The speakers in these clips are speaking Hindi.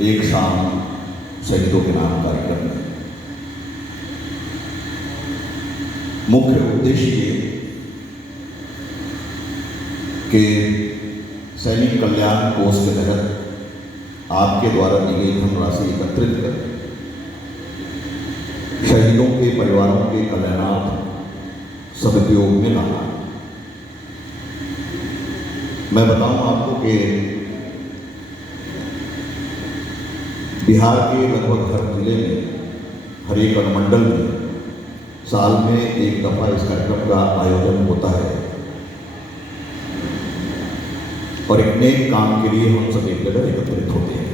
एक शाम शहीदों के नाम कार्यक्रम में मुख्य उद्देश्य ये कि सैनिक कल्याण कोष के तहत आपके द्वारा दी गई धनराशि एकत्रित कर शहीदों के परिवारों के कल्याणार्थ सदुपयोग में लाना। मैं बताऊं आपको कि बिहार के लगभग हर जिले में, हर एक अनुमंडल में साल में एक दफा इस कार्यक्रम का आयोजन होता है और एक नेक काम के लिए हम सब एक जगह एकत्रित होते हैं।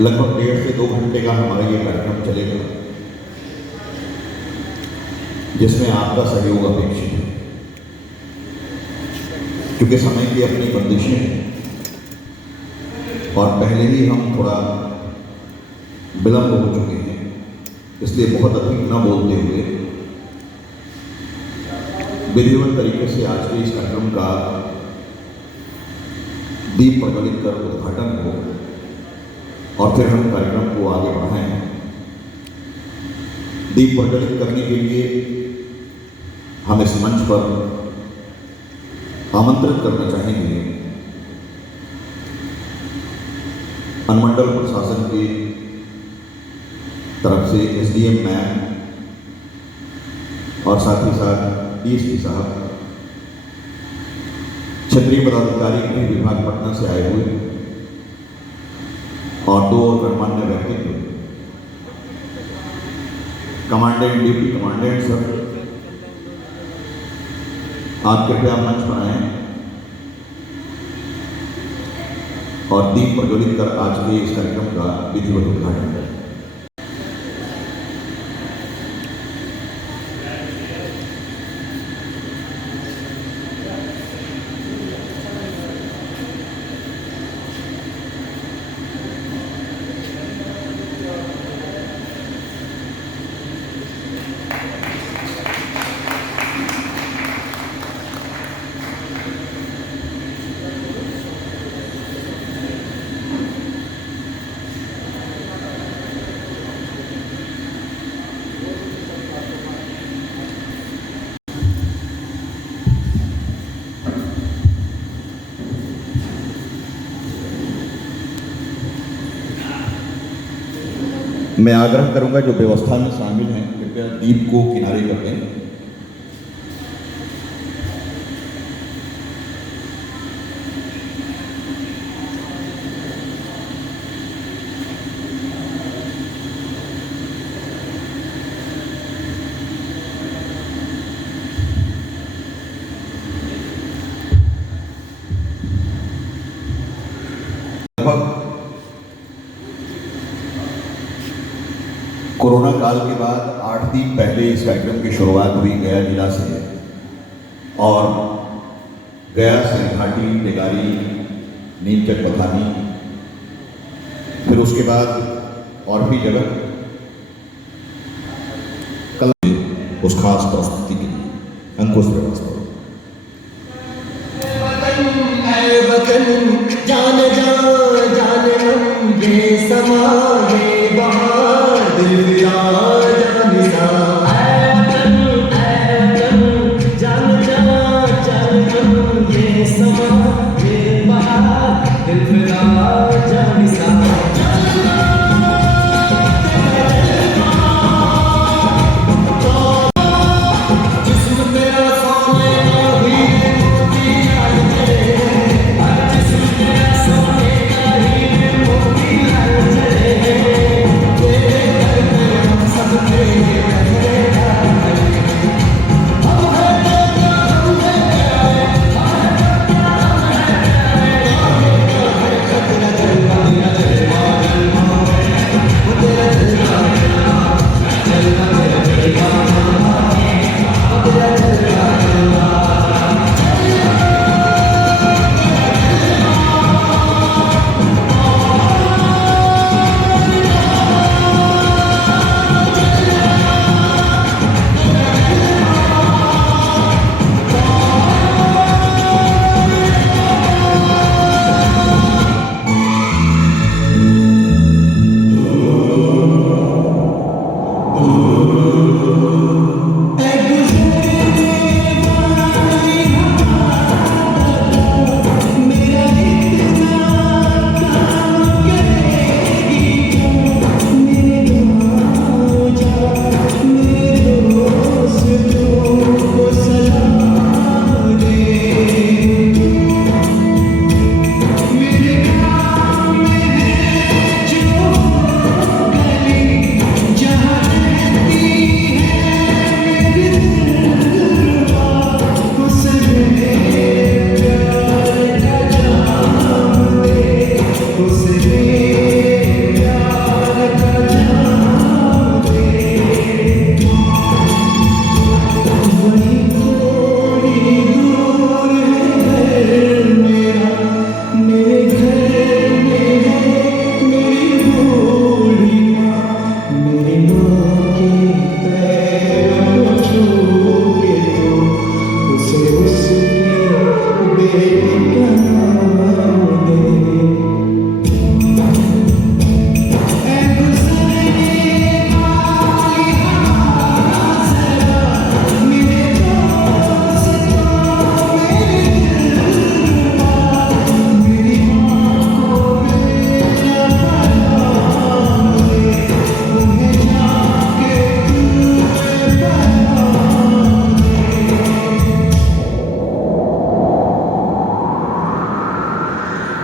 लगभग 1.5 से 2 घंटे का हमारा ये कार्यक्रम चलेगा, जिसमें आपका सहयोग अपेक्षित है, क्योंकि समय की अपनी बंदिशें हैं और पहले ही हम थोड़ा विलंब हो चुके हैं, इसलिए बहुत अधिक न बोलते हुए विधिवत तरीके से आज के इस कार्यक्रम का दीप प्रज्वलित कर उद्घाटन हो और फिर हम कार्यक्रम को आगे बढ़ाएं। दीप प्रज्वलित करने के लिए हम इस मंच पर आमंत्रित करना चाहेंगे अनुमंडल प्रशासन की तरफ से एसडीएम मैम और साथ ही साथ डीएसपी साहब, क्षेत्रीय पदाधिकारी गृह विभाग पटना से आए हुए और 2 और गणमान्य व्यक्तित्व, कमांडेंट, डिप्टी कमांडेंट सर, आप कृपया मंच पर आए और दीप प्रज्वलित कर आज के इस कार्यक्रम का विधिवत उद्घाटन करें। मैं आग्रह करूंगा जो व्यवस्था में शामिल हैं कृपया दीप को किनारे कर दें। कोरोना काल के बाद 8 दिन पहले इस कार्यक्रम की शुरुआत हुई गया जिला से और गया से घाटी, टेगारी, नीमचक, बथानी, फिर उसके बाद और भी जगह कल उस खास प्रस्तुति के लिए अंकुश श्रीवास्तव।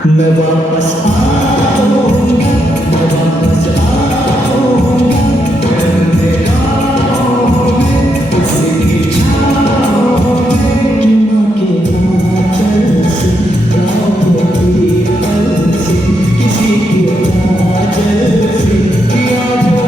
मैं वापस आऊंगा, मैं वापस आऊंगा, अंधेरों में किसी की छाँव में, जुमा के आंचल से, राहों की पल से, किसी की काजल से, किया जो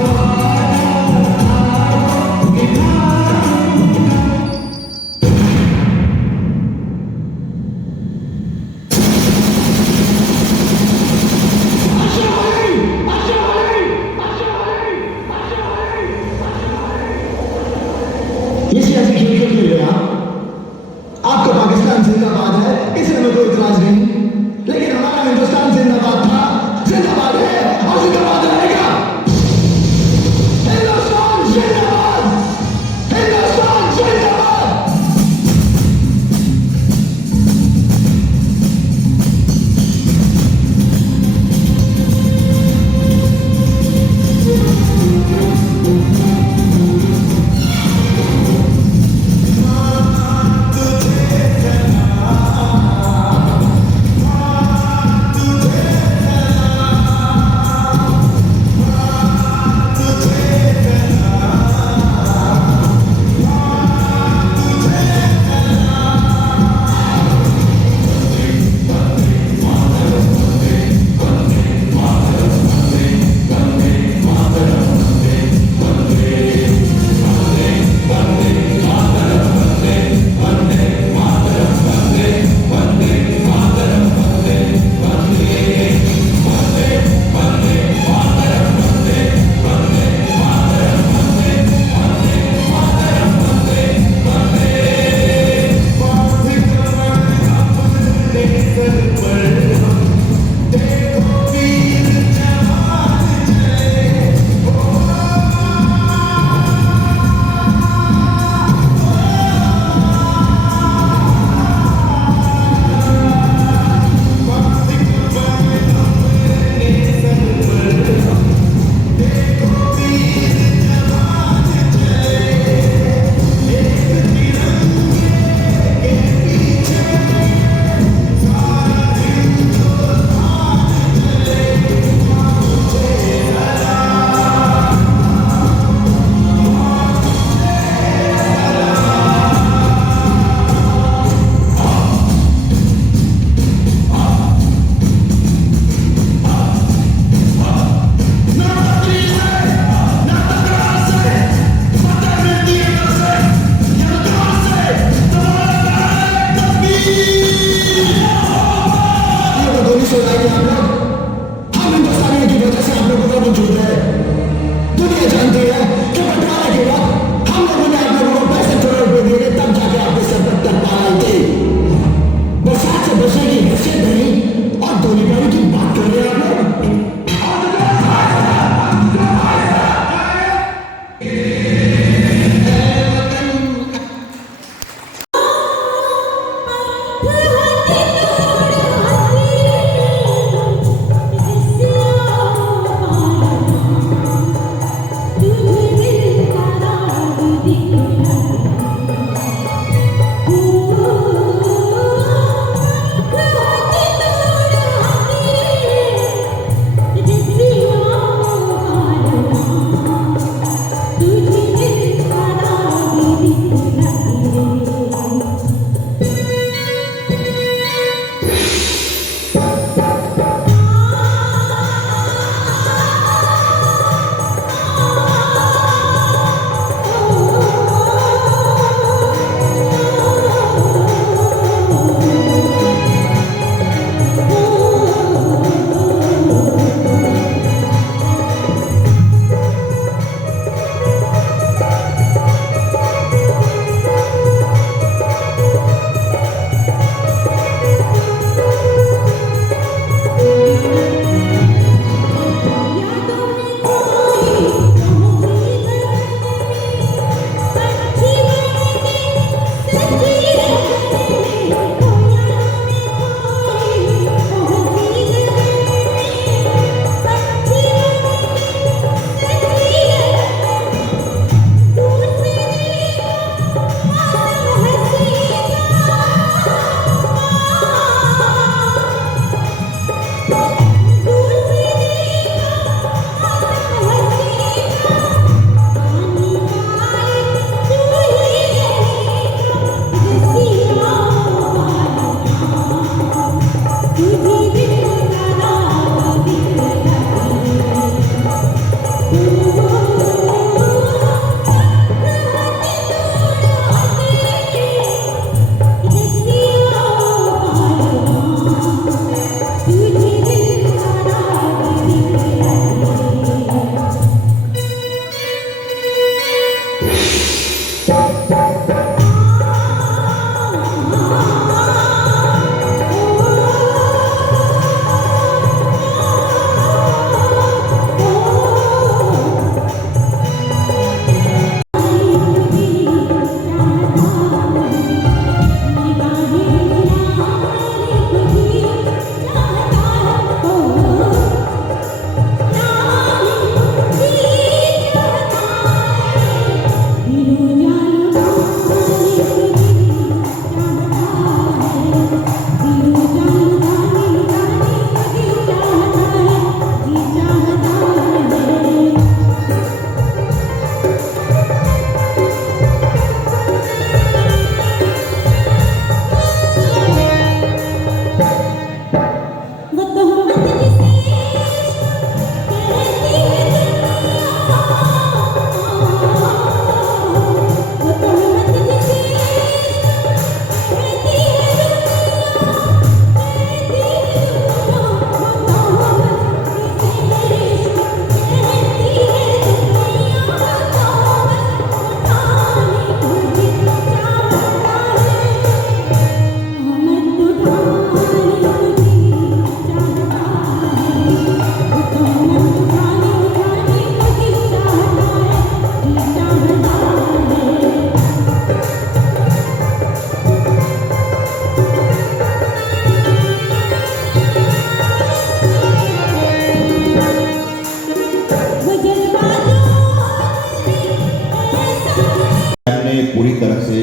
पूरी तरह से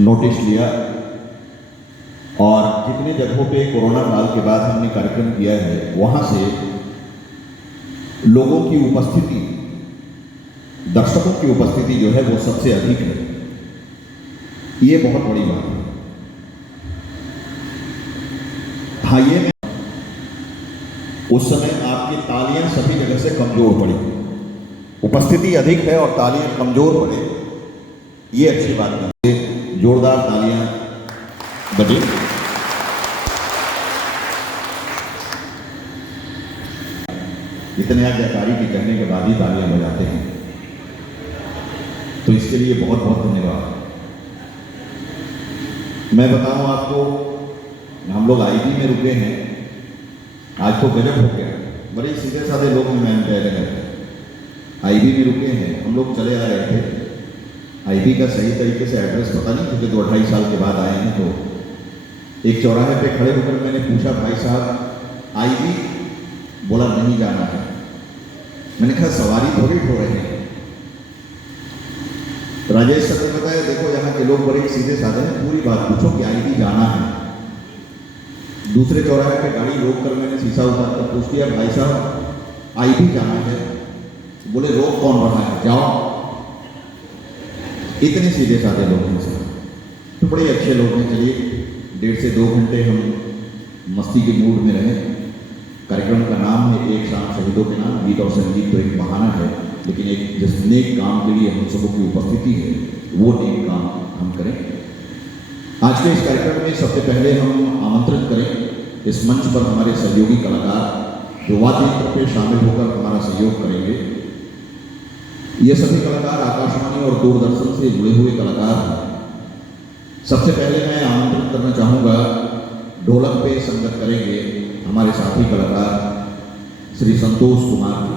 नोटिस लिया और जितने जगहों पे कोरोना काल के बाद हमने कार्यक्रम किया है वहाँ से लोगों की उपस्थिति, दर्शकों की उपस्थिति जो है वो सबसे अधिक है। ये बहुत बड़ी बात है। हाँ, ये उस समय आपकी तालियां सभी जगह से कमजोर पड़ी, उपस्थिति अधिक है और तालियां कमजोर पड़े, ये अच्छी बात नहीं। जोरदार तालियां बजे। इतने आज्ञाकारी के कहने के बाद ही तालियां बजाते हैं, तो इसके लिए बहुत बहुत धन्यवाद। मैं बताऊं आपको, हम लोग आईबी में रुके हैं, आज तो गजब हो गया, बड़े सीधे साधे लोग हैं, मैंने पहले करते आईबी में रुके हैं। हम लोग चले आ रहे थे, आईबी का सही तरीके से एड्रेस पता नहीं, क्योंकि 2-2.5 साल के बाद आए हैं। तो एक चौराहे पे खड़े होकर मैंने पूछा, भाई साहब आईबी? बोला नहीं जाना है। मैंने कहा सवारी थोड़ी हो रहे हैं। राजेश सर ने बताया, देखो यहाँ के लोग बड़े सीधे साधे हैं, पूरी बात पूछो कि आईबी जाना है। दूसरे चौराहे पे गाड़ी रोक कर मैंने शीशा उतार कर पूछ दिया, भाई साहब आईबी जाना है? बोले रोक कौन रहा है, जाओ। इतने सीधे साधे लोग हैं सर, तो बड़े अच्छे लोग हैं। चलिए 1.5 से 2 घंटे हम मस्ती के मूड में रहे। कार्यक्रम का नाम है एक शाम शहीदों के नाम। गीत और संगीत तो एक बहाना है, लेकिन एक जिस नेक काम के लिए हम सबों की उपस्थिति है, वो नेक काम हम करें। आज के इस कार्यक्रम में सबसे पहले हम आमंत्रित करें इस मंच पर हमारे सहयोगी कलाकार जो वाद्य यंत्र पे शामिल होकर हमारा सहयोग करेंगे। ये सभी कलाकार आकाशवाणी और दूरदर्शन से जुड़े हुए कलाकार हैं। सबसे पहले मैं आमंत्रित करना चाहूँगा, ढोलक पे संगत करेंगे हमारे साथी कलाकार श्री संतोष कुमार जी।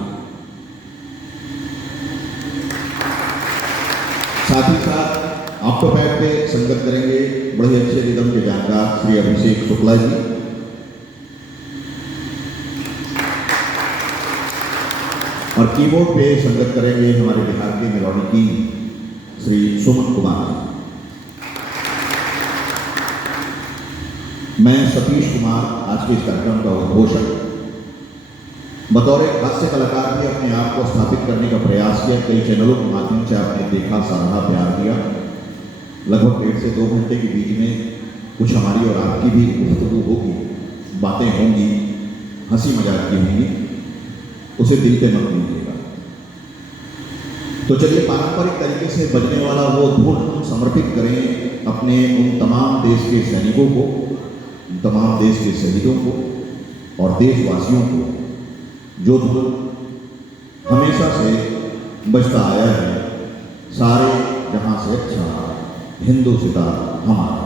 साथ ही साथ ऑक्टोपैड पे संगत करेंगे बड़े अच्छे रिदम के जानकार श्री अभिषेक शुक्ला जी। और कीबोर्ड पे संगत करेंगे हमारे बिहार के मेलोडी किंग श्री सुमन कुमार। मैं सतीश कुमार, आज के इस कार्यक्रम का उद्घोषक। बतौर एक हास्य कलाकार भी अपने आप को स्थापित करने का प्रयास किया। कई चैनलों के माध्यम से आपने देखा, सराहा, प्यार दिया। लगभग 1.5 से 2 घंटे के बीच में कुछ हमारी और आपकी भी गुफ्तगू होगी, बातें होंगी, हंसी मजाक की होंगी, उसे दिल पे मत लीजिएगा। तो चलिए पारंपरिक तरीके से बजने वाला वो धुन हम समर्पित करें अपने उन तमाम देश के सैनिकों को, उन तमाम देश के शहीदों को और देशवासियों को, जो धुन हमेशा से बजता आया है, सारे जहां से अच्छा हिंदुस्तान हमारा।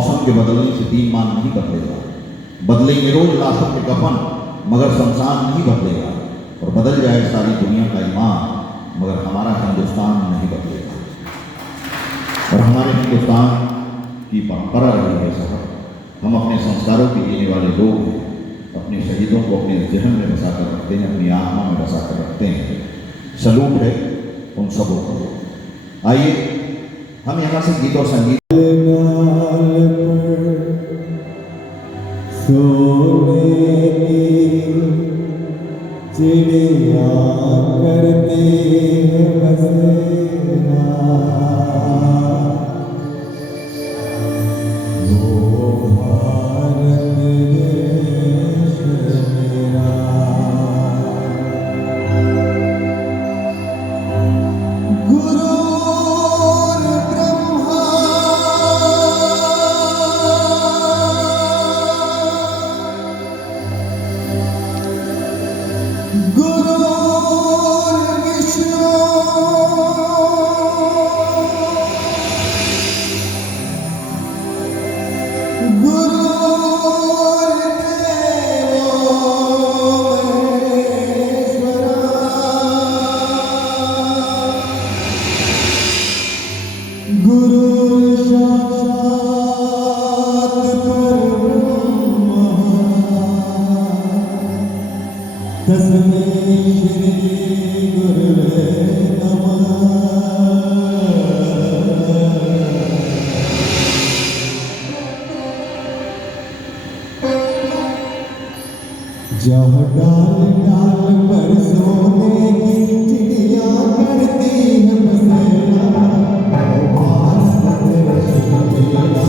मौसम के बदलने से दीन-ईमान नहीं बदलेगा। बदलेंगे रोज लाशों के कफन, मगर शमशान नहीं बदलेगा। और बदल जाए सारी दुनिया का ईमान, मगर हमारा हिंदुस्तान नहीं बदलेगा। और हमारे हिंदुस्तान की परंपरा रही है साहब, हम अपने संस्कारों के जीने वाले लोग हैं। अपने शहीदों को अपने जहन में बसा कर रखते हैं, अपनी आत्मा में बसा कर रखते हैं। सलूट है उन सबों को। आइए हम यहाँ से गीत और संगीत चिड़िया करती है बसेरा, वो भारत देश मेरा। गुरुर् ब्रह्मा गुरुर्विष्णु गुरुर्देवो महेश्वरा, गुरुर्साक्षात् परब्रह्म तस्मै श्री गुरुवे नमः। जहाँ डाल डाल पर सोने की चिड़िया करती है बसेरा, ओ भारत देश मेरा,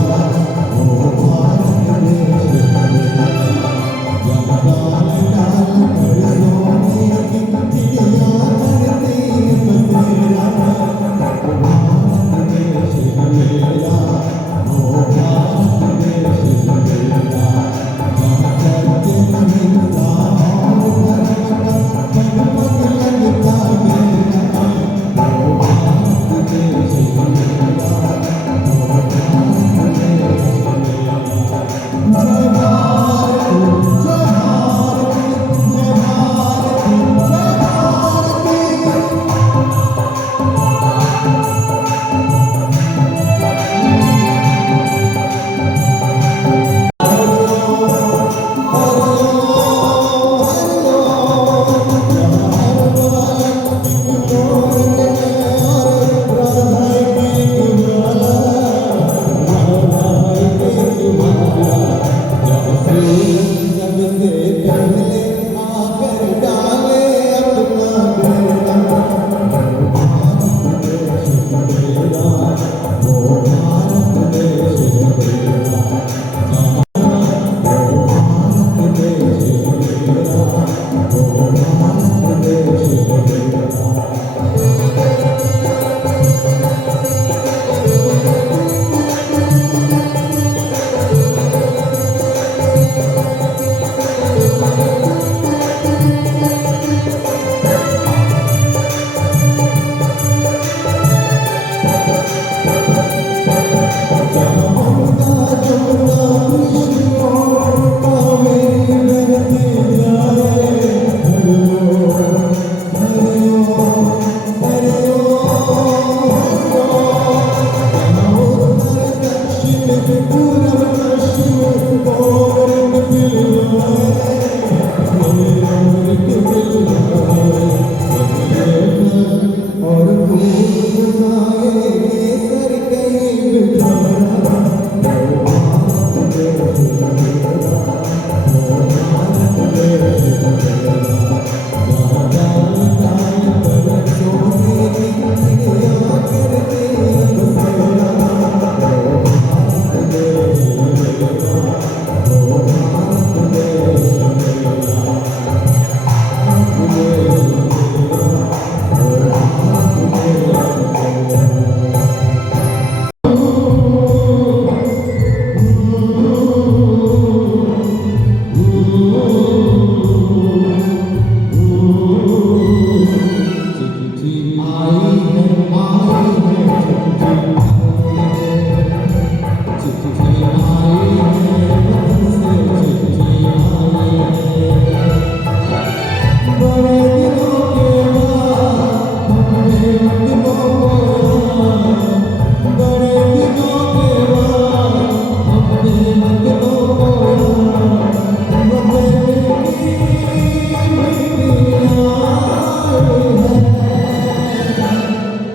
ओ भारत देश मेरा। जहाँ डाल डाल पर सोने की चिड़िया करती है बसेरा, ओ भारत देश मेरा, ओ भारत देश मेरा। जहाँ सत्य अहिंसा और धर्म का जगमग लगता मेरा,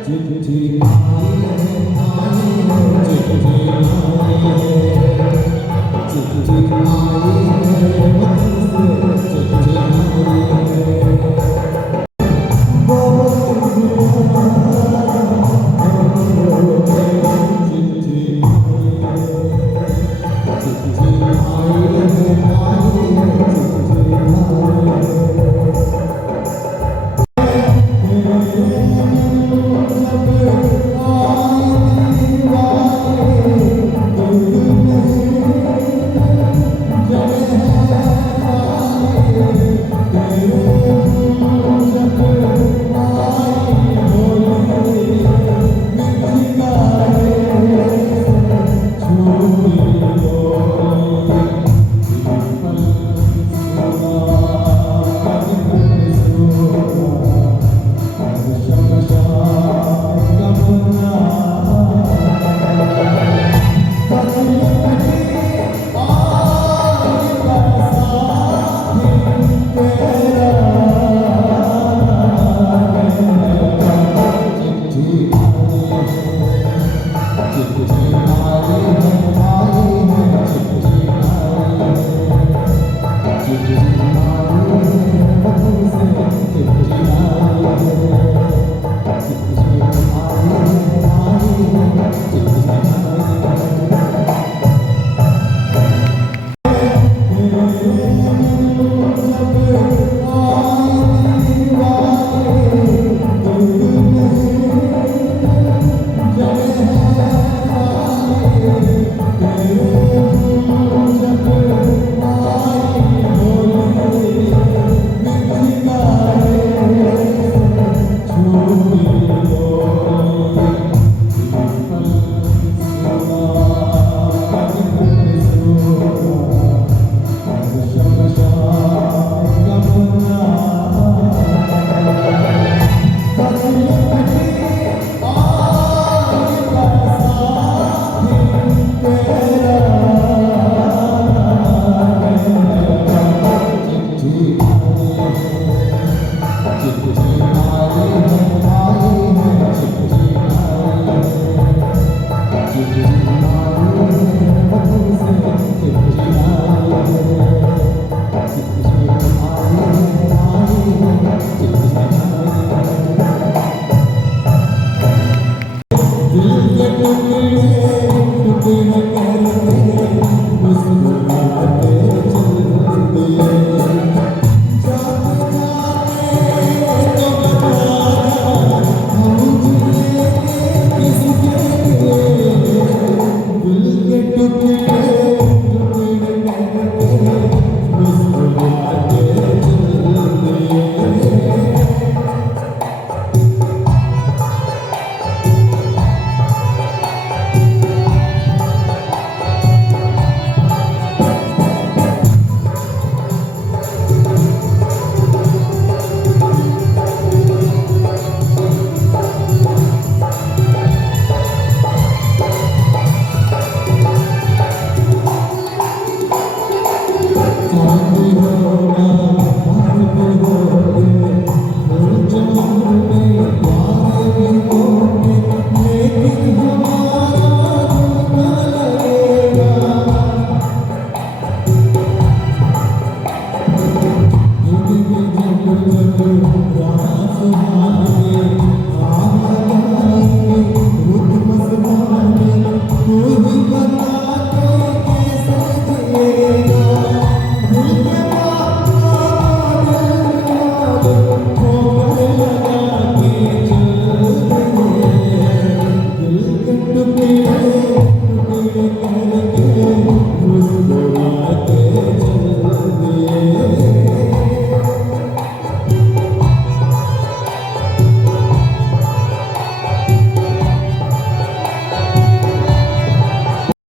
चिट्ठी आई है चिट्ठी आई है चिट्ठी आई है वतन से चिट्ठी आई है बहुत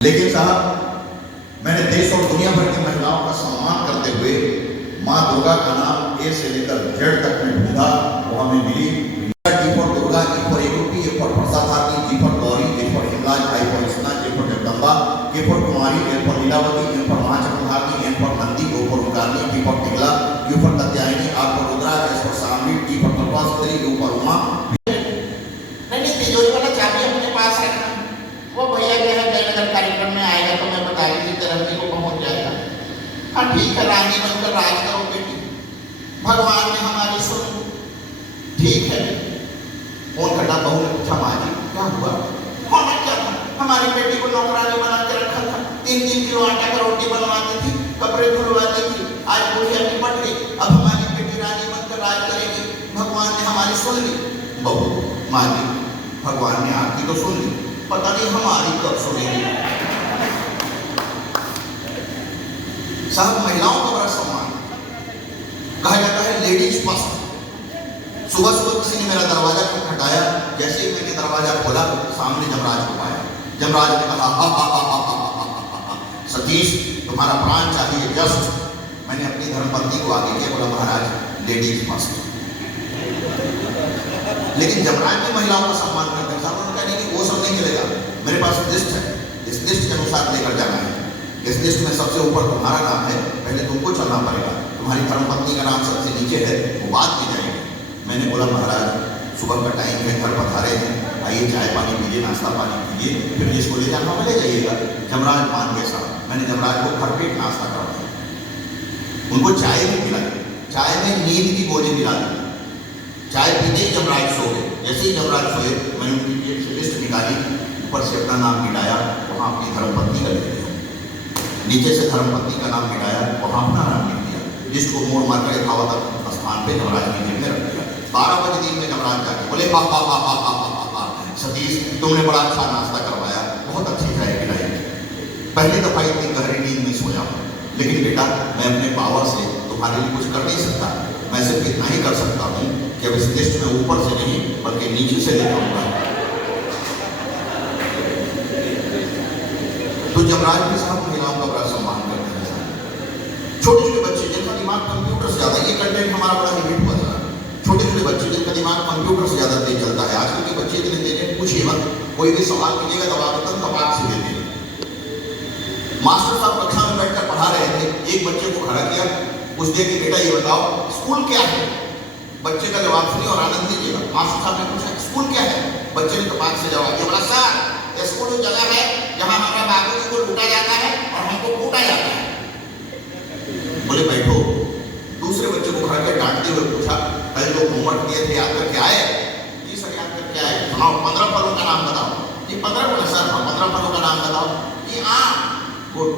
लेकिन साहब, मैंने देश और दुनिया भर की महिलाओं का सम्मान करते हुए माँ दुर्गा का नाम ए से लेकर जेड तक में ढूंढा, वो हमें मिली। G for Durga, E for Ekarupi, A for Prasadati, G for Gauri, A for Himraj, I for स्ना, J for Jagdamba, K for Kumari, A for Lilavati, A for Mahachakradharini, N for Nandi, O for Omkarani, T for Pingala, U for Katyayani, R for Rudra, S for Shamli, T for Kalpa Sundari, U for Uma. मैंने कार्यक्रम में आएगा तो मैं बता दी तरक्की को पहुंच जाएगा। हाँ ठीक है, रानी बनकर राज करो बेटी, भगवान ने हमारी सुनी। ठीक है। फोन कटा, बहू ने पूछा माँ जी क्या हुआ? होना क्या था, हमारी बेटी को नौकरानी बना के रखा था, 3-3 किलो आटा का रोटी बनवाती थी, कपड़े धुलवाती थी, आज बुढ़िया की पट गई, अब हमारी बेटी रानी बनकर राज करेगी। भगवान ने हमारी सुन ली। बहू, माँ जी भगवान ने आपकी तो सुन ली, पता नहीं हमारी कब सुनेगी। साहब महिलाओं का बड़ा सम्मान, कहा जाता है लेडीज फर्स्ट। सुबह सुबह किसी ने मेरा दरवाजा खटखटाया, जैसे ही मैंने दरवाजा खोला सामने जमराज को पाया। जमराज ने कहा हा हा हा हा हा, सतीश तुम्हारा प्राण चाहिए जस्ट। मैंने अपनी धर्मपत्नी को आगे किया, बोला महाराज लेडीज फर्स्ट। लेकिन जमराज भी महिलाओं का सम्मान करते हैं। साहब उन्होंने कहा नहीं वो सब नहीं चलेगा, मेरे पास लिस्ट है, इस लिस्ट के अनुसार लेकर जाना है। इस लिस्ट में सबसे ऊपर तुम्हारा नाम है, पहले तुमको चलना पड़ेगा। तुम्हारी धर्मपत्नी का नाम सबसे नीचे है, वो बाद में जाएंगे। मैंने बोला महाराज सुबह का टाइम है, घर पधारे हैं, आइए चाय पानी पीजिए, नाश्ता पानी कीजिए, फिर जिसको ले जाना ले जाइएगा। जमराज मान गए साहब। मैंने जमराज को भर पेट नाश्ता करवाया, उनको चाय भी पिलाई, चाय में नींद की गोली मिला दी। चाय पीते ही जमराज सो गए। जैसे ही जमराज सोए मैंने उनकी लिस्ट निकाली, ऊपर से अपना नाम मिटाया, वहाँ अपनी धर्मपत्नी का लिख दिया, नीचे से धर्मपत्नी का नाम मिटाया, वहाँ अपना नाम लिख दिया। लिस्ट को मोड़ मार कर यथावत स्थान पे जमराज की जेब में रख दिया। 12 बजे दिन में जमराज जाके बोले हा हा हा हा हा, सतीश तुमने बड़ा अच्छा नाश्ता करवाया, बहुत अच्छी चाय पिलाई। पहली दफा इतनी गहरी नींद में सोया हूँ, लेकिन बेटा मैं अपने पावर से तुम्हारे लिए कुछ कर नहीं सकता। मैं सिर्फ इतना ही कर सकता हूँ कि अब इस लिस्ट में ऊपर से नहीं बल्कि नीचे से लेकर आऊंगा। तो जमराज के साथ महिलाओं का बड़ा सम्मान करते हैं। छोटे छोटे बच्चे जिनका दिमाग कंप्यूटर से ज्यादा, ये कंटेंट हमारा बड़ा हिट हुआ था। छोटे छोटे बच्चे जिनका दिमाग कंप्यूटर से ज्यादा तेज चलता है। आजकल के बच्चे इतने तेज हैं, पूछिए मत, कोई भी सवाल कीजिएगा दबा के तब तपाक से दे देंगे। मास्टर साहब कक्षा में बैठकर पढ़ा रहे थे, एक बच्चे को खड़ा किया, पूछते कि बेटा ये बताओ स्कूल क्या है? बच्चे का जवाब सुनिए और आनंद लीजिएगा। मास्टर साहब ने पूछा स्कूल क्या है? बच्चे ने तपाक से जवाब दिया, बोला सर स्कूल वो जगह है जहाँ हमारा बाबूजी को लूटा जाता है और हमको कूटा जाता है। बोले बैठो। दूसरे बच्चे को खड़ा कर डांटते हुए पूछा, कल जो होमवर्क दिए थे याद करके आए? जी सर याद करके आए। सुनाओ 15 फलों का नाम बताओ। जी 15 बोले सर, हाँ 15 फलों का नाम बताओ। जी आम, गुड,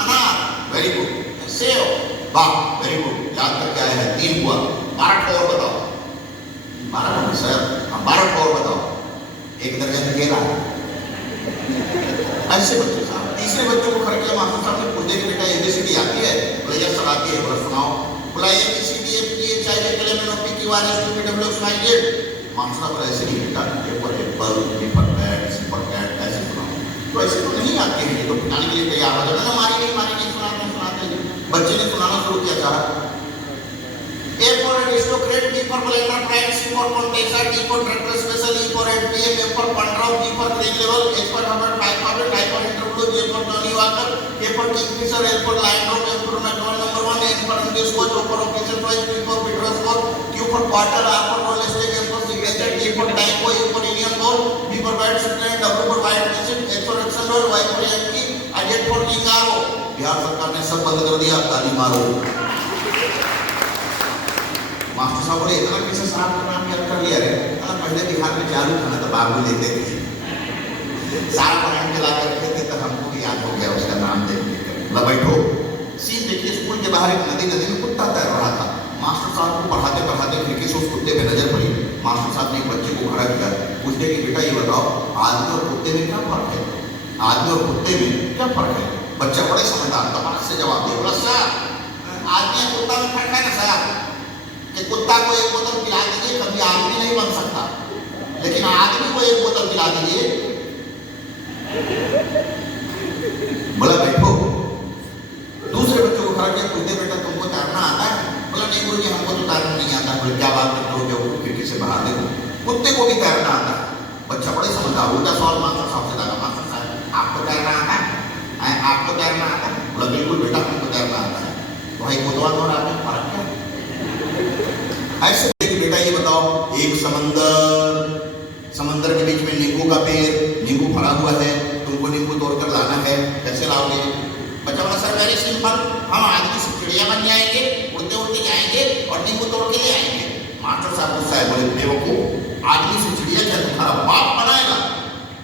अनार, वेरी गुड, सेब, वाह वेरी गुड, याद करके आए हैं। 3 हुआ, 12 और बताओ। 12 सर, हाँ 12 और बताओ। एक दर्जन केला। ऐसे बच्चे साहब। तीसरे बच्चों को खड़ा किया, मास्टर साहब ने पूछा कि बेटा ABCD आती है? बोले यस सर आती है। बोला सुनाओ। बोला ABCD मास्टर साहब ऐसे नहीं बेटा, A for apple, B for bat, C for cat, ऐसे सुनाओ। तो ऐसे तो नहीं आते हैं, तो पिटाने के लिए तैयार हो जाता है। मारी नहीं सुनाते। बच्चे ने सुनाना शुरू किया चाहा। A for aristocrat, B for blender pride, C for contessa, D for director special, E for ATM, F for Pandrov, G for green level, H for Harvard, I for interview, J for Johnny Walker, K for Kingfisher, L for Lion Rock, M for McDonald number 1, N for Underscore, O for Official Choice, P for Petroscore, Q for Quarter, R for Roll Stick, M for Signature, T for Typo, U for Indian Ball, B for White Citron, W for White Machine, H for Alexander, Y for Yankee, Z for Ingaro। Bihar सरकार ने सब बंद कर दिया, ताली मारो। मास्टर साहब बोले इतना कैसे साहब का नाम याद कर लिया रे? पहले बिहार में चालू था ना तो बाबू लेते थे, सारा पॉइंट चला कर रखे थे, तो हमको भी याद हो गया उसका नाम देख के। बोला बैठो। सीन देखिए, स्कूल के बाहर एक नदी में कुत्ता तैर रहा था। मास्टर साहब को पढ़ाते पढ़ाते खिड़की से उस कुत्ते पे नजर पड़ी। मास्टर साहब ने एक बच्चे को खड़ा किया, पूछते कि बेटा ये बताओ आदमी और कुत्ते में क्या फर्क है? आदमी और कुत्ते में क्या फर्क है? बच्चा बड़े समझदार तमाक से जवाब दिया, बोला सर आदमी और कुत्ता में फर्क है ना सर, कि कुत्ता को एक बोतल पिला दीजिए कभी आदमी नहीं बन सकता, लेकिन आदमी को एक बोतल पिला दीजिए। बोला बैठो। दूसरे बच्चे को खड़ा किया, पूछते बेटा तुमको तैरना आता है? बोला नहीं गुरुजी हमको तो तैरना नहीं आता। बोले क्या बात करते हो, जो खिड़की से बाहर देखो, कुत्ते को भी तैरना आता है। बच्चा बड़े समझदार, उल्टा सवाल मास्टर साहब से डाला, मास्टर साहब आपको तैरना आता है? आपको तैरना आता है? बोला बिल्कुल बेटा हमको तैरना आता है। तो भाई कुतवा और आपने फर्क क्या? ऐसे बेटा ये बताओ एक समंदर के बीच में नींबू का पेड़, नींबू फरा हुआ है, तुम तुमको नींबू तोड़कर लाना है, कैसे लाओगे? बच्चा बोला सर वेरी सिंपल, हम आदमी से चिड़िया बन जाएंगे, उड़ते उड़ते जाएंगे और नींबू तोड़ के ले आएंगे। मास्टर साहब गुस्सा है, बोले बेवकूफ, आदमी से चिड़िया क्या तुम्हारा बाप बनाएगा?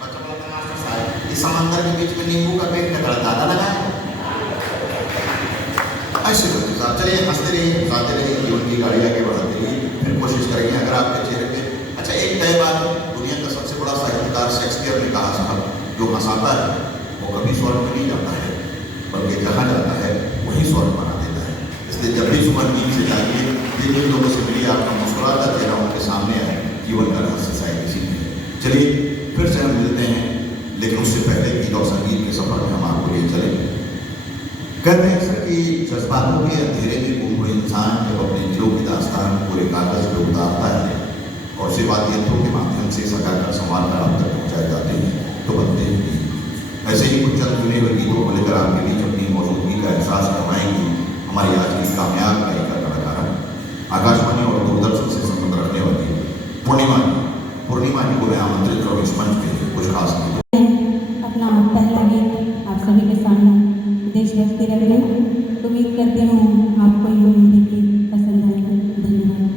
बच्चा बोला मास्टर साहब इस समंदर के बीच में नींबू का पेड़ का दादा लगाया। ऐसे बच्चे साहब चलिए हंसते रहिए, हंसाते रहिए, जीवन की गाड़ी आगे बढ़ाते रहिए, फिर कोशिश करेंगे अगर आपके चेहरे पे। अच्छा एक तय बात है, दुनिया का सबसे बड़ा साहित्यकार शेक्सपियर ने कहा साहब, जो हंसाता है वो कभी स्वर्ग में नहीं जाता है, बल्कि जहाँ जाता है वही स्वर्ग बना देता है। इसलिए जब भी सुबह नींद से जाइए, जिन लोगों से मिलिए, आपका मुस्कुराता चेहरा उनके सामने आए, जीवन का रहस्य शायद इसी में। चलिए फिर से हम मिलते हैं, लेकिन उससे पहले गीत और संगीत के सफर में हम आपको लिए चलेंगे। कहते हैं सर कि जज्बातों के अंधेरे में गुम हुए इंसान जब अपने दिलों की दास्तान पूरे कागज पे उतारता है और सिवात यंत्रों के माध्यम से सजाकर संवाद आप तक पहुँचाए जाते हैं तो बनते हैं गीत। ऐसे ही कुछ चंद चुने हुए गीतों को लेकर आपके बीच अपनी मौजूदगी का एहसास करवाएंगी हमारी आज की कामयाब गायिका कलाकार, आकाशवाणी और दूरदर्शन से संबंध रखने वाली पूर्णिमा जी को मैं आमंत्रित करूँ इस मंच पे कुछ खास गीतों। अपना पहला गीत आप सभी के सामने देशभक्ति रख रहे हैं। उम्मीद करती हूँ आपको ये मेरे गीत पसंद आएगा। धन्यवाद।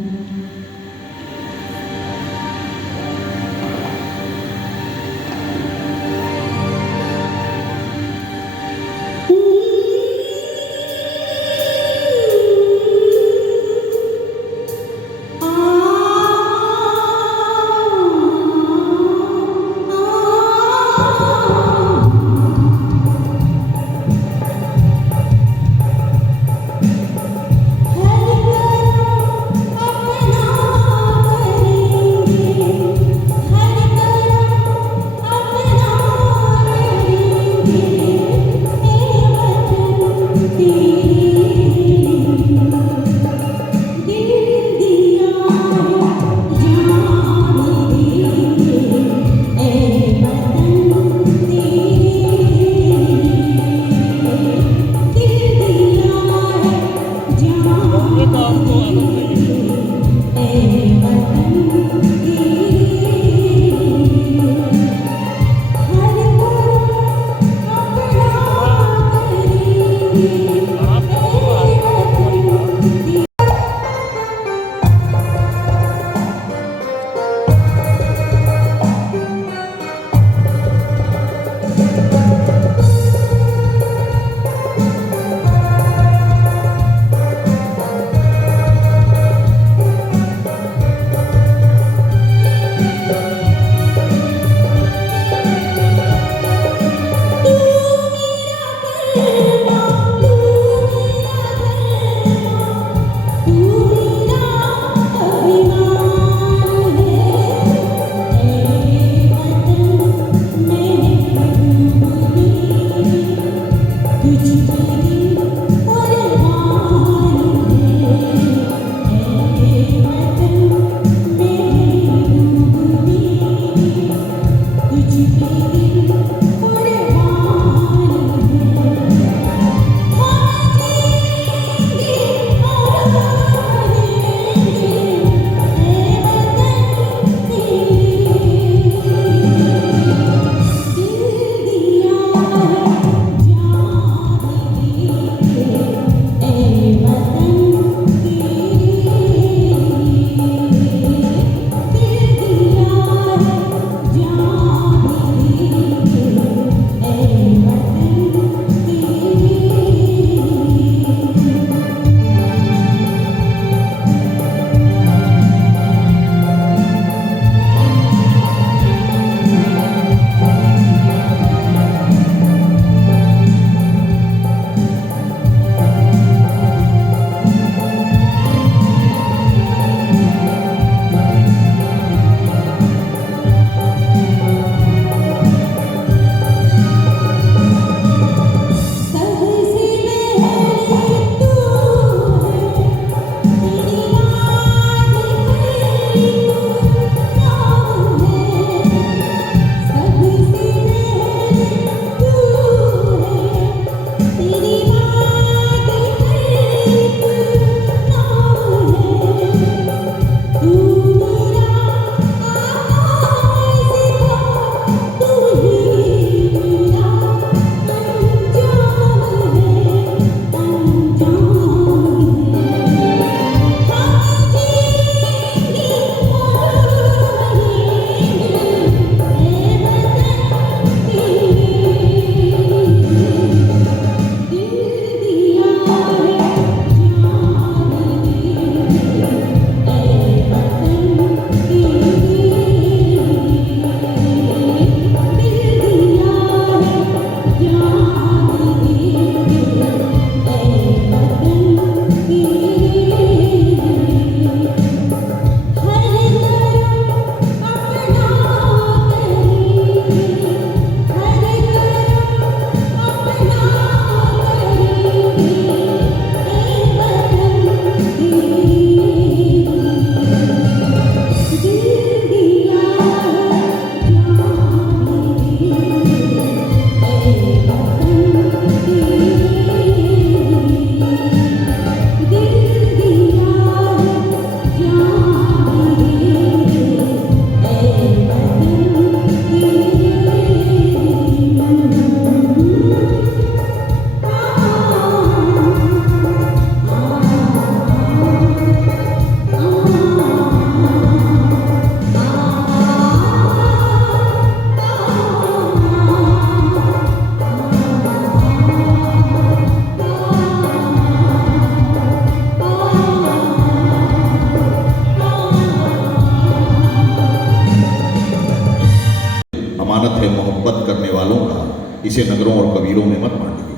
है मोहब्बत करने वालों का, इसे नगरों और कबीरों में मत बांटिए,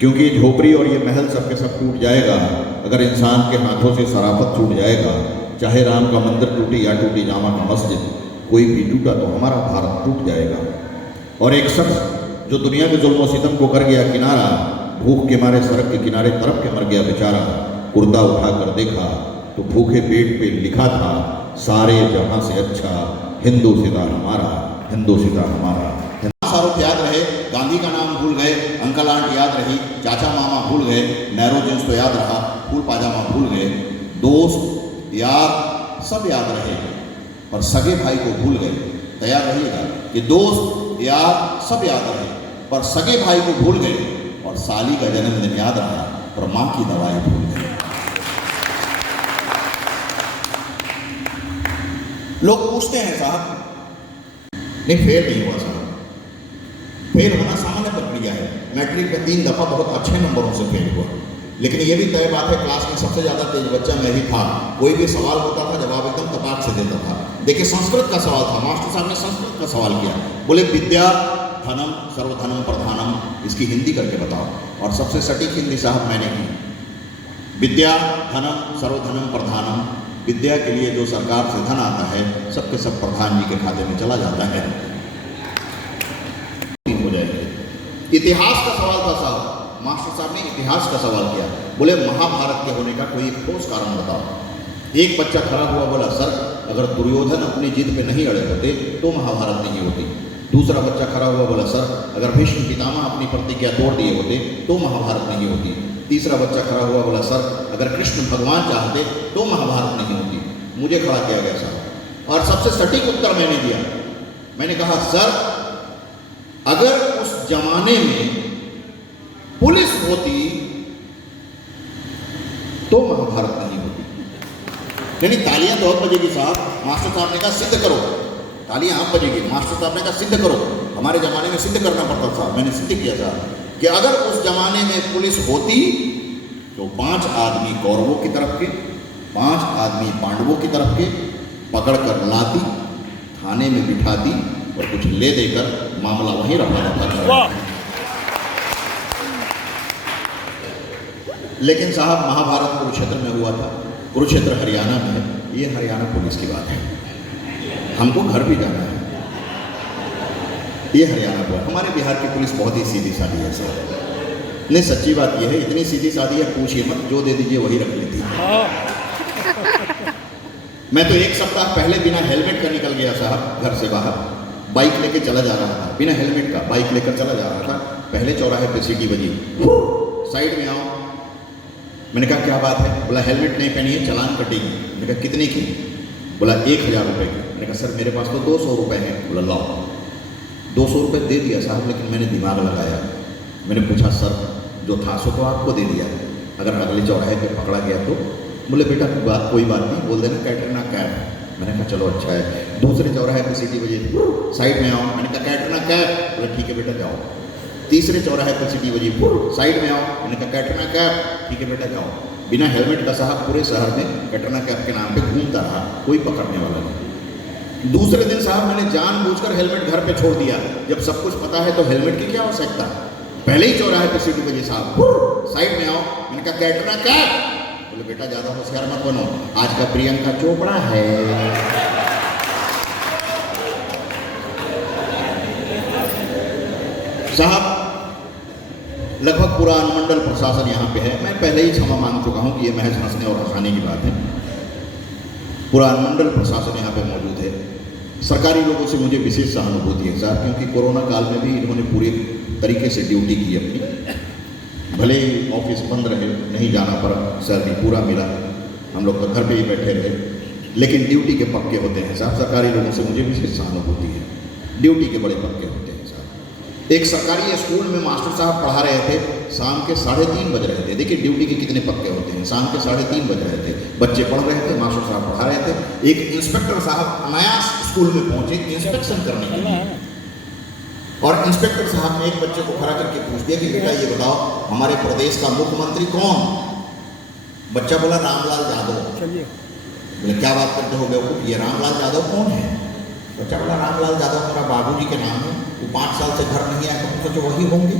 क्योंकि ये झोपड़ी और ये महल सब के सब टूट जाएगा अगर इंसान के हाथों से शराफत छूट जाएगा। चाहे राम का मंदिर टूटे या टूटे जामा का मस्जिद, कोई भी टूटा तो हमारा भारत टूट जाएगा। और एक शख्स जो दुनिया के जुल्म सितम को कर गया किनारा, भूख के मारे सड़क के किनारे तरफ के मर गया बेचारा, कुर्ता उठा कर देखा तो भूखे पेट पे लिखा था, सारे जहां से अच्छा हिंदू सिता हमारा, हिंदू सिता हमारा। शाहरुख याद रहे, गांधी का नाम भूल गए, अंकल आंट याद रही, चाचा मामा भूल गए, नेहरू जींस तो याद रहा, फूल पाजामा भूल गए, दोस्त यार सब याद रहे पर सगे भाई को भूल गए। तैयार रहिएगा कि दोस्त यार सब याद रहे पर सगे भाई को भूल गए, और साली का जन्मदिन याद रहा पर माँ की दवाई भूल गए। लोग पूछते हैं साहब, नहीं फेल नहीं हुआ साहब। फेल होना सामान्य प्रक्रिया है। मैट्रिक में 3 दफा बहुत अच्छे नंबरों से फेल हुआ, लेकिन ये भी तय बात है क्लास में सबसे ज्यादा तेज बच्चा मैं ही था। कोई भी सवाल होता था जवाब एकदम तपाक से देता था। देखिए संस्कृत का सवाल था, मास्टर साहब ने संस्कृत का सवाल किया, बोले विद्या धनम सर्वधनम प्रधानम, इसकी हिंदी करके बताओ। और सबसे सटीक हिंदी साहब मैंने की, विद्या धनम सर्वधनम प्रधानम, विद्या के लिए जो सरकार से धन आता है सबके सब प्रधान जी के खाते में चला जाता है। हो जाएगी। इतिहास का सवाल था साहब, मास्टर साहब ने इतिहास का सवाल किया, बोले महाभारत के होने का कोई एक ठोस कारण बताओ। एक बच्चा खड़ा हुआ बोला सर अगर दुर्योधन अपनी जिद पे नहीं अड़े होते तो महाभारत नहीं होती। दूसरा बच्चा खड़ा हुआ बोला सर अगर भीष्म पितामह अपनी प्रतिज्ञा तोड़ दिए होते तो महाभारत नहीं होती। तीसरा बच्चा खड़ा हुआ बोला सर अगर कृष्ण भगवान चाहते तो महाभारत नहीं होती। मुझे खड़ा किया गया साहब और सबसे सटीक उत्तर मैंने दिया। मैंने कहा सर अगर उस जमाने में पुलिस होती तो महाभारत नहीं होती। यानी तालियां तो अब बजेगी साहब। मास्टर साहब ने कहा सिद्ध करो, तालियां अब बजेगी। मास्टर साहब ने कहा सिद्ध करो। हमारे जमाने में सिद्ध करना पड़ता था, मैंने सिद्ध किया था कि अगर उस जमाने में पुलिस होती तो 5 आदमी कौरवों की तरफ के, 5 आदमी पांडवों की तरफ के पकड़ कर लाती, थाने में बिठाती और कुछ ले देकर मामला वहीं रखा जाता था। लेकिन साहब महाभारत कुरुक्षेत्र में हुआ था। कुरुक्षेत्र हरियाणा में है, ये हरियाणा पुलिस की बात है। हमको घर भी जाना है, ये हरियाणा पर। हमारे बिहार की पुलिस बहुत ही सीधी सादी है सर। नहीं सच्ची बात यह है, इतनी सीधी सादी है पूछिए मत, जो दे दीजिए वही रख लेती है। मैं तो 1 सप्ताह पहले बिना हेलमेट का निकल गया साहब घर से बाहर, बाइक लेके चला जा रहा था, बिना हेलमेट का बाइक लेकर चला जा रहा था। पहले चौराहे पे सीटी बजी, साइड में आओ। मैंने कहा क्या बात है? बोला हेलमेट नहीं पहनी है चालान कटेगी। मैंने कहा कितने की? बोला 1000 रुपये की। मैंने कहा सर मेरे पास तो 200 रुपये हैं। बोला लाओ। 200 रुपये दे दिया साहब, लेकिन मैंने दिमाग लगाया। मैंने पूछा सर जो था सो तो आपको दे दिया, अगर अगले चौराहे पे पकड़ा गया तो? बोले बेटा कोई बात नहीं, बोल देना कैटरीना कैफ। मैंने कहा चलो अच्छा है। दूसरे चौराहे पे सीटी बजी, साइड में आओ। मैंने कहा कैटरीना कैफ। बोले ठीक है बेटा जाओ। तीसरे चौराहे पर सीटी बजी, साइड में आओ। मैंने कहा कैटरीना कैफ। ठीक है बेटा जाओ। बिना हेलमेट का साहब पूरे शहर में कैटरीना कैफ के नाम पे घूमता रहा, कोई पकड़ने वाला नहीं। दूसरे दिन साहब मैंने जानबूझकर हेलमेट घर पे छोड़ दिया। जब सब कुछ पता है तो हेलमेट की क्या आवश्यकता? पहले ही चौराहे पे सीटी बजी साहब, साइड में आओ। मैंने कहा कैटरीना कैफ। बोले बेटा ज्यादा होशियार मत बनो, आज का प्रियंका चोपड़ा है। साहब लगभग पूरा अनुमंडल प्रशासन यहाँ पे है। मैं पहले ही क्षमा मांग चुका हूँ कि ये महज हंसने और हंसाने की बात है। पूरा अनुमंडल प्रशासन यहाँ पे मौजूद है। सरकारी लोगों से मुझे विशेष सहानुभूति है साहब, क्योंकि कोरोना काल में भी इन्होंने पूरे तरीके से ड्यूटी की अपनी। भले ही ऑफिस बंद रहे, नहीं जाना पड़ा, सैलरी पूरा मिला, हम लोग तो घर पे ही बैठे रहे, लेकिन ड्यूटी के पक्के होते हैं साहब। सरकारी लोगों से मुझे विशेष सहानुभूति है, ड्यूटी के बड़े पक्के होते हैं साहब। एक सरकारी स्कूल में मास्टर साहब पढ़ा रहे थे, शाम के 3:30 बज रहे थे। देखिए ड्यूटी के कितने पक्के होते हैं। शाम के 3:30 बज रहे थे, बच्चे पढ़ रहे थे, मास्टर साहब पढ़ा रहे थे। एक इंस्पेक्टर साहब अनायास स्कूल में पहुंचे इंस्पेक्शन करने के लिए, और इंस्पेक्टर साहब ने एक बच्चे को खड़ा करके पूछ दिया कि बेटा ये बताओ हमारे प्रदेश का मुख्यमंत्री कौन? बच्चा बोला रामलाल यादव। बोले क्या बात करते हो बेवकूफ, ये रामलाल यादव कौन है? बच्चा बोला रामलाल यादव हमारा बाबूजी के नाम है, वो 5 साल से घर नहीं आया, तो सोचो वही होंगे।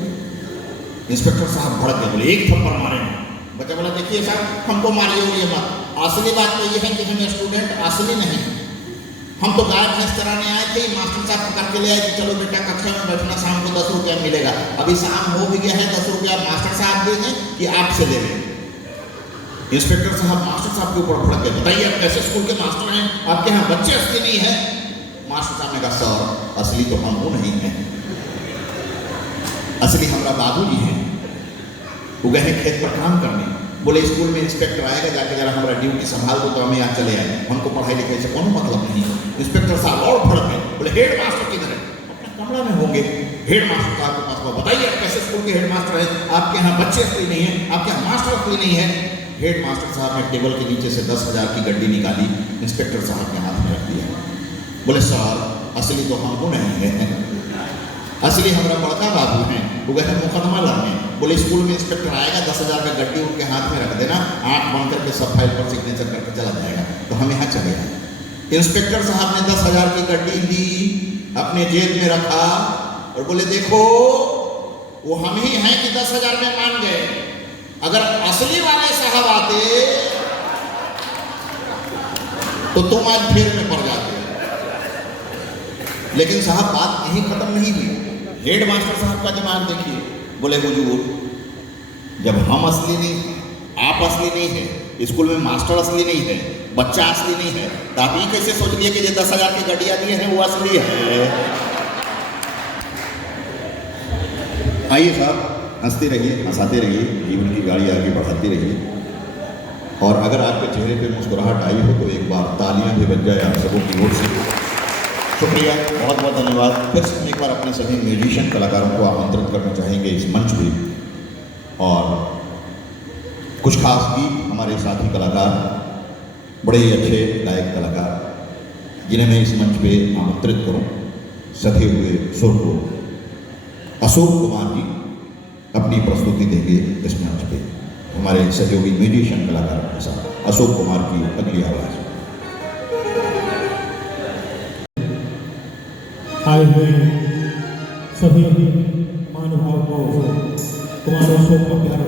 इंस्पेक्टर साहब भड़क गए, बोले एक थप्पड़ मारेंगे। बच्चा बोला देखिए साहब, हमको मारिए उड़िए मत, असली बात तो ये है कि हम स्टूडेंट असली नहीं, हम तो गाय भैंस चराने आए थे, मास्टर साहब पकड़ के ले आए कि चलो बेटा कक्षा में बैठना, शाम को 10 रुपया मिलेगा। अभी शाम हो भी गया है, 10 रुपया मास्टर साहब दे दें कि आपसे ले लें। इंस्पेक्टर साहब मास्टर साहब के ऊपर भड़क गए, बताइए आप कैसे स्कूल के मास्टर हैं, आपके यहाँ बच्चे असली नहीं है? मास्टर साहब ने कहा सर असली तो हम वो नहीं हैं, असली हमारा बाबूजी हैं, वो गए खेत पर काम करने। बोले स्कूल में इंस्पेक्टर आएगा, जाके जरा हमारा ड्यूटी संभाल दो तो हमें यहाँ चले आए, हमको पढ़ाई लिखाई से कोनो मतलब नहीं। इंस्पेक्टर साहब और भड़क गए, बोले हेड मास्टर किधर है? अपने कमरा में होंगे। हेड मास्टर साहब के पास, बताइए आप कैसे स्कूल के हेड मास्टर हैं, आपके यहाँ बच्चे असली नहीं है, आपके यहाँ मास्टर असली नहीं है? हेड मास्टर साहब ने टेबल के नीचे से 10,000 की गड्डी निकाली, इंस्पेक्टर साहब के हाथ में रख दिया। बोले सर असली तो हमको नहीं है, असली हमारा बड़का बाबू हैं, वो गए मुकदमा लड़ने। बोले स्कूल में इंस्पेक्टर आएगा, 10,000 का गड्डी उनके हाथ में रख देना, आंख बंद करके सब फाइल पर सिग्नेचर करके चला जाएगा, तो हम यहाँ चले आए। इंस्पेक्टर साहब ने 10,000 की गड्डी ली, अपने जेब में रखा और बोले देखो वो हम ही हैं कि 10,000 में मान गए, अगर असली वाले साहब आते तो तुम आज फेर में पड़ जाते। लेकिन साहब बात यहीं खत्म नहीं हुई। हेड मास्टर साहब का दिमाग देखिए, बोले हुजूर जब हम असली नहीं, आप असली नहीं है, स्कूल में मास्टर असली नहीं है, बच्चा असली नहीं है, तो आप ये कैसे सोच लिए कि जो 10,000 की गड्डियां दिए हैं वो असली है? आइए साहब, हंसते रहिए, हंसाते रहिए, जीवन की गाड़ी आगे बढ़ाते रहिए, और अगर आपके चेहरे पे मुस्कुराहट आई हो तो एक बार तालियां भी बज जाए आप सबों की ओर से। शुक्रिया, बहुत बहुत धन्यवाद। फिर से हम एक बार अपने सभी म्यूजिशियन कलाकारों को आमंत्रित करना चाहेंगे इस मंच पे, और कुछ खास गीत हमारे साथी कलाकार, बड़े ही अच्छे गायक कलाकार जिन्हें मैं इस मंच पे आमंत्रित करूं, सधे हुए सुर को अशोक कुमार जी अपनी प्रस्तुति देंगे इस मंच पे, हमारे सहयोगी म्यूजिशियन कलाकार के साथ अशोक कुमार की अगली आवाज़। आए हुए सभी महानुभाव को कुमार अशोक का प्यार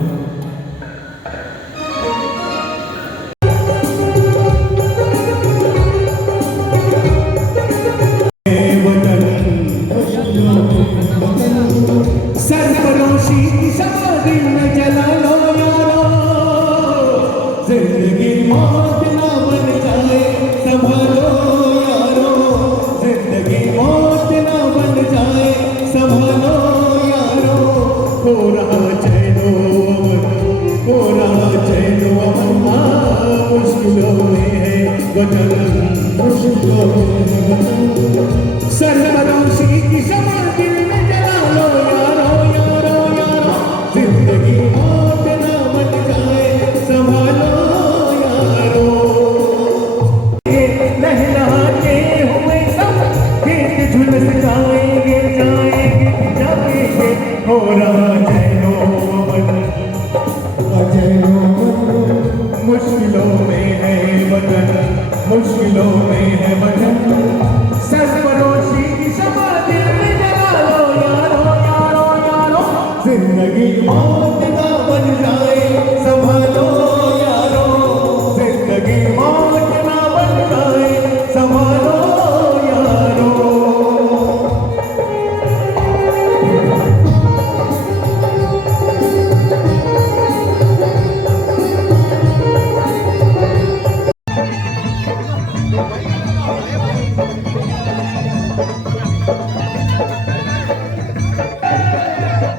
सरफरोशी की समाधि में जला लो यारो, जिंदगी मौत ना बन जाए संभालो यारो, जिंदगी मौत ना बन जाए संभालो यारो, हो रहा चैनो हो रहा चैनो मुश्किलों में है वतन, मुश्किलों में है वतन, सरफरोशी की समाधि में जला लो यारो, जिंदगी मौत ना बन जाए संभालो यारो, लहलाते हुए सब गीत झुलसाएंगे जाएंगे जाएंगे, हो रहा चैनो मुश्किलों में है वतन, मुश्किलों में है वतन, सरफरोशी की समाधि में जला लो यारो, जिंदगी मौत ना बन जाए संभालो यारो, जिंदगी मौत ना बन जाए संभालो यारो।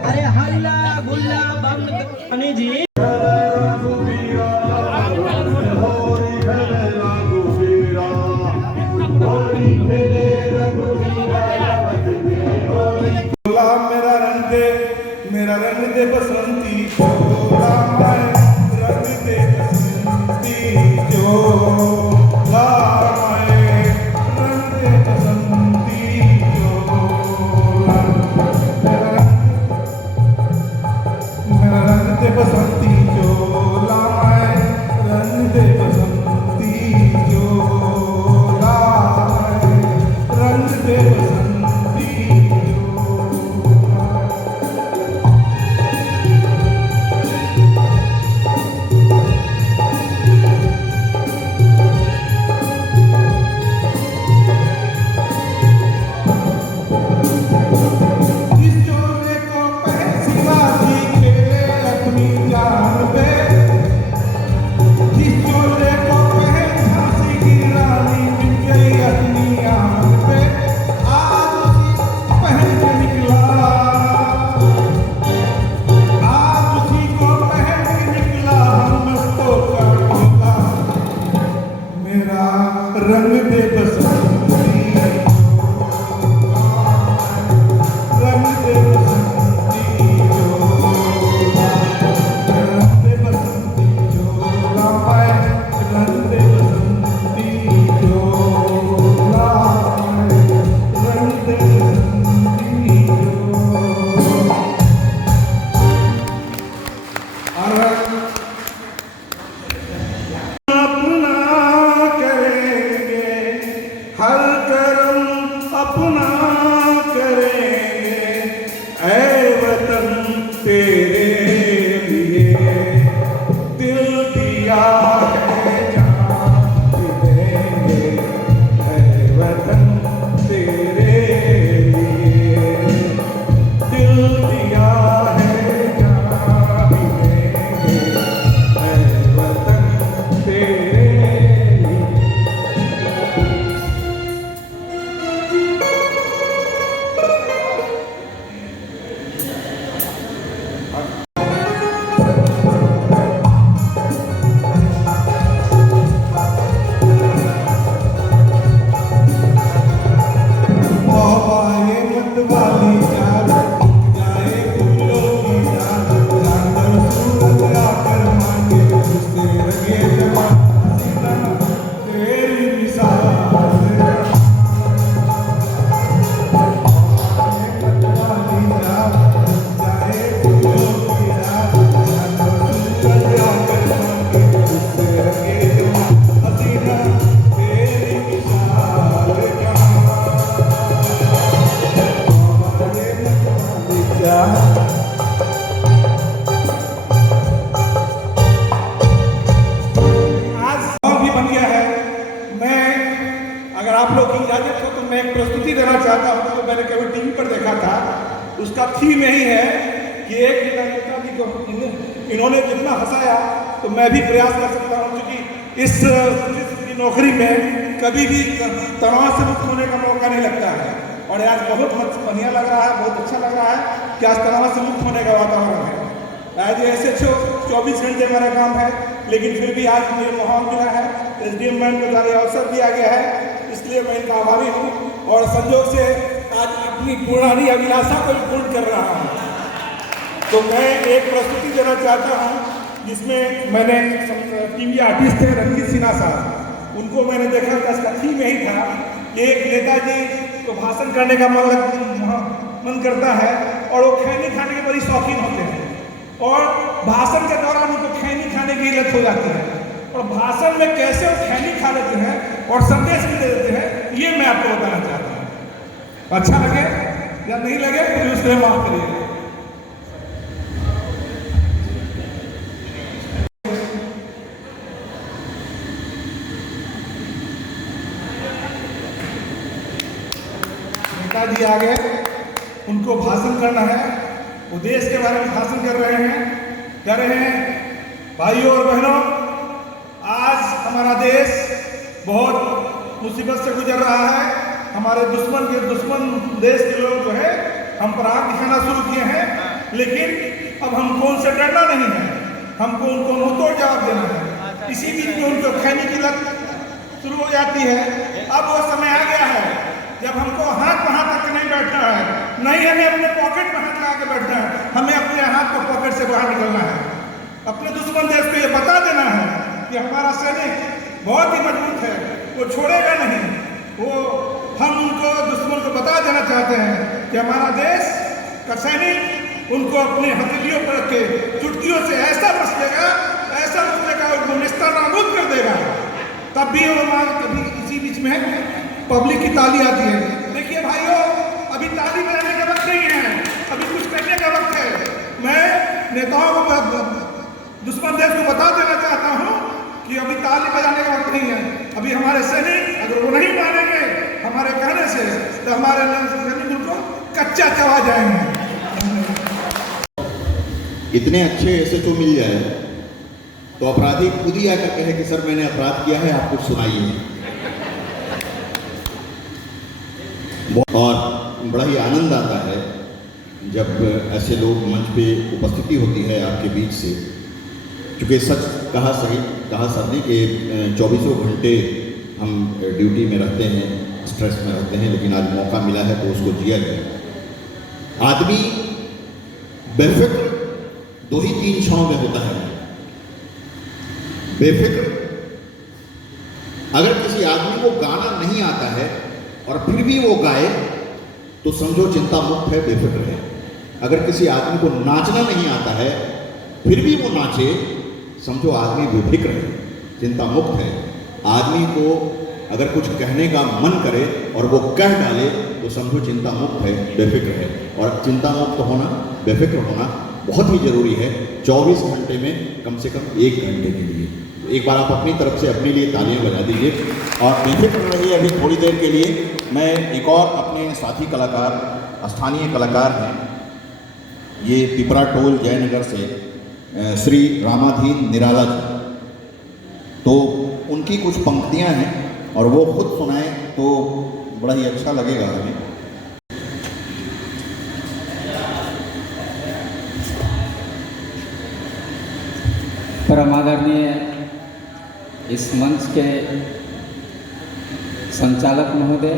अरे हल्ला गुल्ला बम जी मेरा रंग दे बसंती चोला, रंग दे बसंती चोला, रंग दे बसंती चोला, मेरा रंग दे बसंती चोला, रंग दे बसंती चोला, रंग क्या आज सॉन्ग भी बन गया है। मैं अगर आप लोग की इजाजत हो तो मैं एक प्रस्तुति देना चाहता हूँ। तो मैंने कभी टीवी पर देखा था, उसका थीम यही है कि एक नेता जी को इन्होंने जितना हंसाया तो मैं भी प्रयास कर सकता हूँ, क्योंकि इस की नौकरी में कभी भी तनाव से मुक्त होने का मौका नहीं लगता है। और आज बहुत बढ़िया लग रहा है, बहुत अच्छा लग रहा है कि आज तनाव से मुक्त होने का वातावरण है। आज ऐसे 24 घंटे हमारा काम है, लेकिन फिर भी आज मुझे माहौल मिला है, SDM मैम को जाने अवसर दिया गया है, इसलिए मैं इनका आभारी हूँ। और संजोग से आज अपनी पुरानी अभिलाषा को भी पूर्ण कर रहा हूँ। तो मैं एक प्रस्तुति देना चाहता हूँ जिसमें मैंने टीवी आर्टिस्ट थे रंजीत सिन्हा साहब, उनको मैंने देखा था। इसका थीम यही था कि एक नेताजी को भाषण करने का मन करता है और वो खैनी खाने के बड़ी शौकीन होते हैं, और भाषण के दौरान उनको खैनी खाने की लत हो जाती है, और भाषण में कैसे वो खैनी खा लेते हैं और संदेश भी दे देते हैं, ये मैं आपको बताना चाहता हूँ। अच्छा लगे या नहीं लगे तो उसमें माफ करिए। नेताजी आ गए, उनको भाषण करना है, वो देश के बारे में भाषण कर रहे हैं। भाइयों और बहनों, आज हमारा देश बहुत मुसीबत से गुजर रहा है। हमारे दुश्मन देश के लोग जो है हम पर आग दिखाना शुरू किए हैं, लेकिन अब हमको उनसे डरना नहीं है, हमको उनको मुंहतोड़ जवाब देना है। इसी बीच में उनको खैनी की लत शुरू हो जाती है। अब वो समय आ गया है जब हमको हाथ पर हाथ रख नहीं बैठना है, नहीं हमें अपने पॉकेट में हाथ लगा के बैठना है, हमें अपने हाथ को पॉकेट से बाहर निकलना है। अपने दुश्मन देश को ये बता देना है कि हमारा सैनिक बहुत ही मजबूत है, वो छोड़ेगा नहीं। वो हम उनको दुश्मन को बता देना चाहते हैं कि हमारा देश का सैनिक उनको अपने हथेलियों पर रख के चुटकियों से ऐसा मसलेगा, उनको निस्तानाबूद कर देगा। तब भी वो कभी इसी बीच में पब्लिक की ताली आती है। देखिए भाइयों, अभी ताली बजाने का वक्त नहीं है, अभी कुछ करने का वक्त है। मैं नेताओं को, दुश्मन देश को बता देना चाहता हूँ कि अभी ताली बजाने का वक्त नहीं है। अभी हमारे सैनिक अगर वो नहीं मानेंगे हमारे कहने से, तो हमारे सैनिक उनको कच्चा चबा जाएंगे। इतने अच्छे SHO मिल जाए तो अपराधी खुद ही आकर कहे कि सर मैंने अपराध किया है, आप कुछ सुनाइए। और बड़ा ही आनंद आता है जब ऐसे लोग मंच पे उपस्थिति होती है आपके बीच से। क्योंकि सच कहा सर ने कि 24 घंटे हम ड्यूटी में रहते हैं, स्ट्रेस में रहते हैं, लेकिन आज मौका मिला है तो उसको जिया गया। आदमी बेफिक्र 2 ही 3 क्षणों में होता है। बेफिक्र, अगर किसी आदमी को गाना नहीं आता है और फिर भी वो गाए तो समझो चिंता मुक्त है, बेफिक्र है। अगर किसी आदमी को नाचना नहीं आता है फिर भी वो नाचे, समझो आदमी बेफिक्र है, चिंता मुक्त है। आदमी को अगर कुछ कहने का मन करे और वो कह डाले तो समझो चिंता मुक्त है, बेफिक्र है। और चिंता मुक्त होना, बेफिक्र होना बहुत ही जरूरी है 24 घंटे में, कम से कम 1 घंटे के लिए। एक बार आप अपनी तरफ से अपने लिए तालियां बजा दीजिए और बेफिक्र रहिए। अभी थोड़ी देर के लिए मैं एक और अपने साथी कलाकार, स्थानीय कलाकार हैं, ये पिपरा टोल जयनगर से श्री रामाधीन निराला जी, तो उनकी कुछ पंक्तियां हैं और वो खुद सुनाएं तो बड़ा ही अच्छा लगेगा हमें। परम आदरणीय इस मंच के संचालक महोदय,